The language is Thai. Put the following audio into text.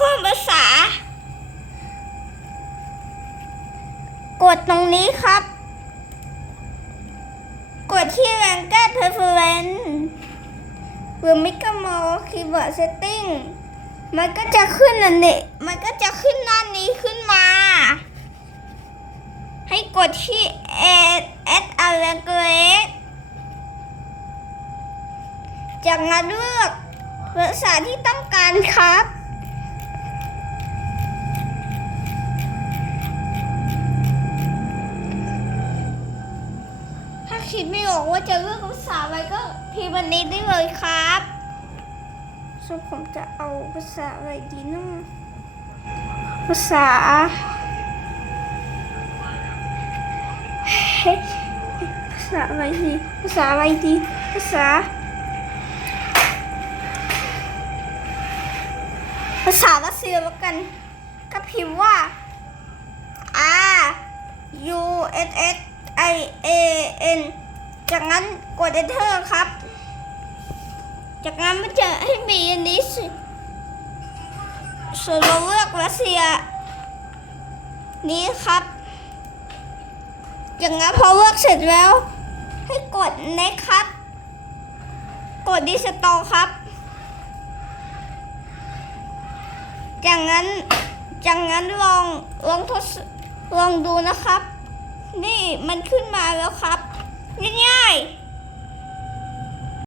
พิ่มภาษา กดตรงนี้ครับ กดที่ Language Preference หรือไม่ก็มอ Keyboard Setting มันก็จะขึ้นอันนี้มันก็จะขึ้นหน้านี้ขึ้นมา ให้กดที่ Add Add a Language จากนั้นเลือกภาษาที่ต้องการครับ คิดไม่ออกว่าจะเลือกภาษาอะไรก็พิมพ์วันนี้ได้เลยครับส่วนผมจะเอาภาษาอะไรดีนะภาษาเฮ้ภาษาอะไรดีภาษาอะไรดีภาษา ภาษารัสเซียแล้วกัน ก็พิมพ์ว่า R U S S I A N จากนั้นกด Enter ครับ จากนั้นมันจะให้มีอันนี้สส่วนเราเลือกรัสเซีย นี้ครับจากนั้นพอเลือกเสร็จแล้ว ให้กด Next ครับ กด Install ครับ จากนั้นจากนั้นลองลองทดสลองดูนะครับ นี่มันขึ้นมาแล้วครับ ง่ายๆ